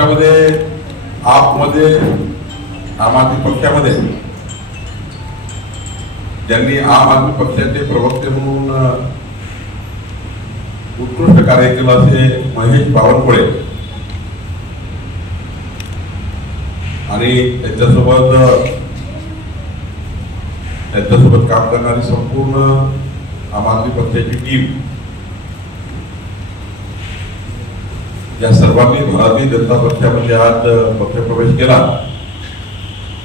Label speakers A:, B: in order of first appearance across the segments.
A: महाराष्ट्रामध्ये आपमध्ये आम आदमी पक्षामध्ये ज्यांनी आम आदमी पक्षाचे प्रवक्ते म्हणून उत्कृष्ट कार्य केलं असे महेश बावनकुळे. आणि त्यांच्यासोबत त्यांच्यासोबत काम करणारी संपूर्ण आम आदमी पक्षाची टीम या सर्वांनी भारतीय जनता पक्षामध्ये आज पक्षप्रवेश केला.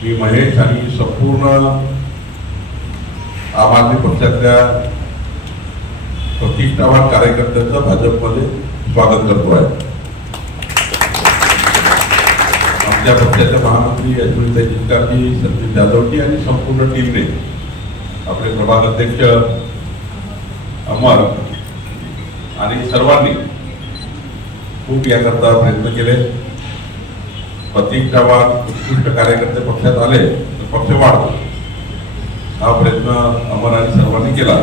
A: मी महेश आणि संपूर्ण आम आदमी पक्षातल्या प्रतिष्ठावान कार्यकर्त्यांचं भाजपमध्ये स्वागत करतो आहे. आमच्या पक्षाच्या महामंत्री अश्विनीताई जिंकारजी संदीप जाधवजी आणि संपूर्ण टीमने आपले प्रभाग अध्यक्ष अमर आणि सर्वांनी खूप याकरता प्रयत्न केले. प्रतिष्ठावान उत्कृष्ट कार्यकर्ते पक्षात आले तर पक्ष वाढतो. हा प्रयत्न अमराने सर्वांनी केला.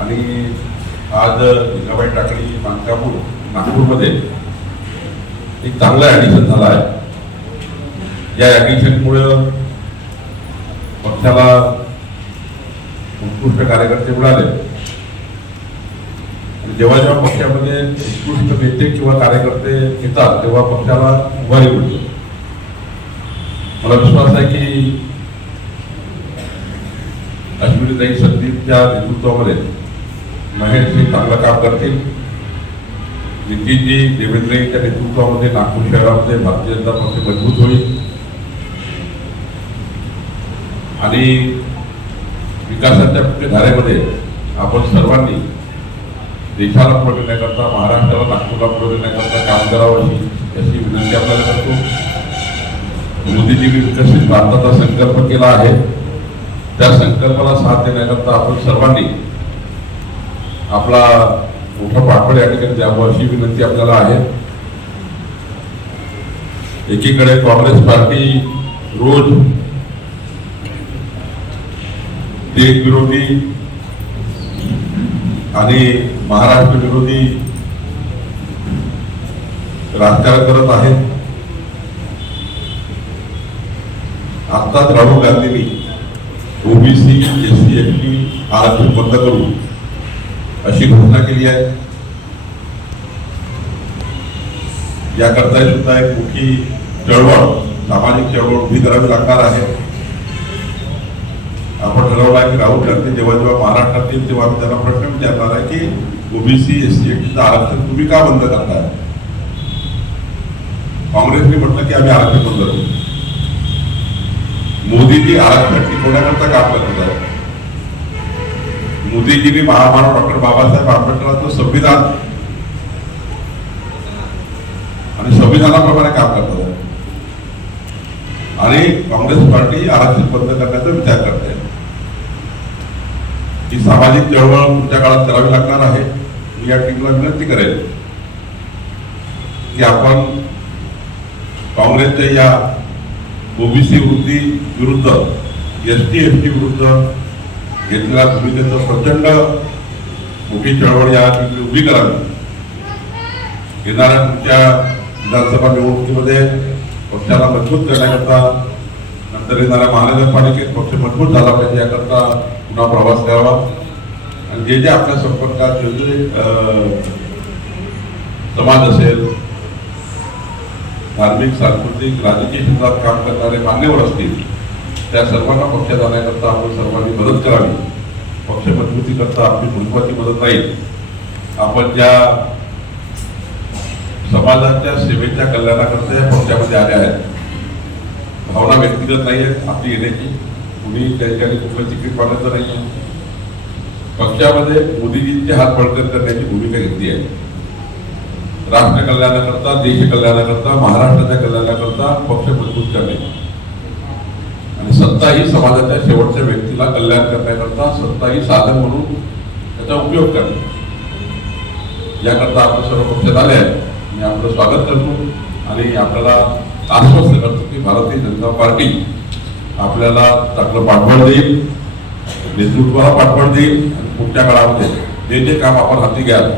A: आणि आज हिंगाबाई टाकळी मानकापूर नागपूरमध्ये एक चांगला ऍडिशन झाला आहे. या ॲडमिशनमुळं पक्षाला उत्कृष्ट कार्यकर्ते मिळाले. जेव्हा जेव्हा पक्षामध्ये उत्कृष्ट नेते किंवा कार्यकर्ते येतात तेव्हा पक्षाला उभारी मिळते मला विश्वास आहे की अश्विनी अश्विनीताई संदीपच्या नेतृत्वामध्ये महेश हे चांगलं काम करतील. नितीनजी देवेंद्रजीच्या नेतृत्वामध्ये नागपूर शहरामध्ये भारतीय जनता पक्ष मजबूत होईल. आणि विकासाच्या मुख्य धारेमध्ये आपण सर्वांनी देशाला पुढे नेण्याकरता महाराष्ट्राला नागपूरला पुढे नेण्याकरता काम करावं अशी विनंती आपल्याला करतो. मोदीजी विकसित भारताचा संकल्प केला आहे. त्या संकल्पाला साथ देण्याकरता आपण सर्वांनी आपला मोठा पाठबळ या ठिकाणी द्यावं अशी विनंती आपल्याला आहे. एकीकडे काँग्रेस पार्टी रोज देश विरोधी आणि महाराष्ट्र विरोधी राजकारण करत आहेत. आत्ताच राहुल गांधींनी OBC S C S T आरक्षण बंद करू अशी घोषणा केली आहे. याकरता सुद्धा एक मोठी चळवळ सामाजिक चळवळ उभी करावी लागणार आहे. आपण ठरवला की राहुल गांधी जेव्हा जेव्हा महाराष्ट्रात येईल तेव्हा आम्ही त्यांना प्रश्न विचारणार आहे की ओबीसी एस सी एस टीचं आरक्षण तुम्ही का बंद करताय? काँग्रेसने म्हटलं की आम्ही आरक्षण बंद करू. मोदीजी आरक्षण टिकवण्याकरता काम करत आहे. मोदीजींनी महामानव डॉक्टर बाबासाहेब आंबेडकरांचं संविधान आणि संविधानाप्रमाणे काम करतात आहे. आणि काँग्रेस पार्टी आरक्षण बंद करण्याचा विचार करते. ही सामाजिक चळवळ पुढच्या काळात करावी लागणार आहे. मी या टीमला विनंती करेल की आपण काँग्रेसच्या या ओबीसी वृत्ती विरुद्ध एस टी एस टी विरुद्ध घेतलेल्या भूमिकेचं प्रचंड मोठी चळवळ या ठिकाणी उभी करावी. येणाऱ्या तुमच्या विधानसभा निवडणुकीमध्ये पक्षाला मजबूत करण्याकरता नंतर येणाऱ्या महानगरपालिकेत पक्ष मजबूत झाला पाहिजे याकरता पुन्हा प्रवास करावा आणि जे जे आपल्या संपर्कात जे जे समाज असेल धार्मिक सांस्कृतिक राजकीय क्षेत्रात काम करणारे मान्यवर असतील त्या सर्वांना पक्षात आणण्याकरता आपण सर्वांनी मदत करावी. पक्ष मजबूतीकरता आपली महत्वाची मदत राहील. आपण ज्या समाजाच्या सेवेच्या कल्याणाकरता या पक्षामध्ये आल्या आहेत भावना व्यक्तिगत नाही आहे. आपली येण्याची कुणी त्यांच्याकडे कुठलं तिकीट मागायचं नाही आहे. पक्षामध्ये मोदीजींचे हात बळकट करण्याची भूमिका घेतली आहे. राष्ट्र कल्याणाकरता देश कल्याणाकरता महाराष्ट्राच्या कल्याणाकरता पक्ष मजबूत करणे. आणि सत्ता ही समाजाच्या शेवटच्या व्यक्तीला कल्याण करण्याकरता सत्ता ही साधन म्हणून त्याचा उपयोग करणे. याकरता आपले सर्व पक्षात आले आहेत. मी आपलं स्वागत करतो. आणि आपल्याला आश्वस्त करतो की भारतीय जनता पार्टी आपल्याला चांगलं पाठबळ देईल नेतृत्वाला पाठबळ देईल आणि पुढच्या काळामध्ये जे जे काम आपण हाती घ्याल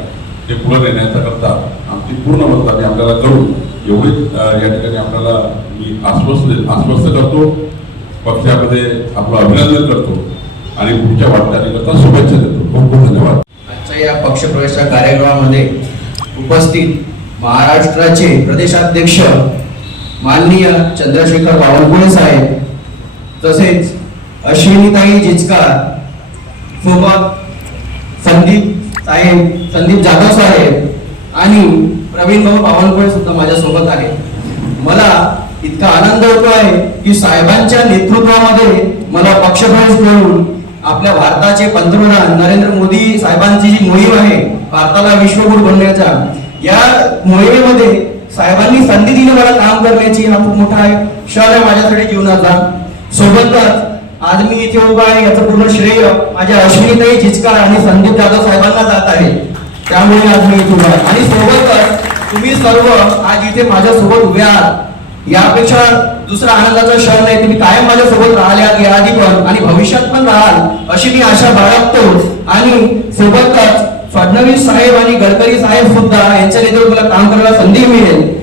A: ते पुढे नेण्याचा करता आमची पूर्ण मदत आपल्याला करू एवढीच या ठिकाणी आपल्याला मी आश्वस्त आश्वस्त करतो पक्षामध्ये आपलं अभिनंदन करतो आणि पुढच्या वाटचालीकरता शुभेच्छा देतो. खूप खूप धन्यवाद.
B: आजच्या या पक्षप्रवेशच्या कार्यक्रमामध्ये उपस्थित महाराष्ट्राचे प्रदेशाध्यक्ष माननीय चंद्रशेखर बावनकुळे साहेब तसेच अश्विनीताई जिचकार सोबत संदीप साहेब संदीप जाधव साहेब आणि प्रवीण भाऊ बावनकुळे सुद्धा माझ्यासोबत आहे मला इतका आनंद होतो आहे की साहेबांच्या नेतृत्वामध्ये मला पक्षप्रवेश करून आपल्या भारताचे पंतप्रधान नरेंद्र मोदी साहेबांची जी मोहीम आहे भारताला विश्वगुरु बनण्याचा या मोहिमेमध्ये साहेबांनी संधी दिली मला काम करण्याची. हा खूप मोठा आहे क्षण आहे माझ्यासाठी जीवनाचा सोबतच आज मी इथे उभा आहे याचं पूर्ण श्रेय माझ्या अश्विनीताई जिचकार आणि संदीप जाधव साहेबांना जात आहे. त्यामुळे आज मी इथे उभा आणि सोबतच तुम्ही सर्व आज इथे माझ्यासोबत उभे आहात. यापेक्षा दुसरा आनंदाचा क्षण नाही. तुम्ही कायम माझ्या सोबत या आधी पण आणि भविष्यात पण राहाल अशी मी आशा बाळगतो. आणि सोबतच फडणवीस साहेब आणि गडकरी साहेब सुद्धा यांच्या नेतृत्वाला काम करायला संधी मिळेल.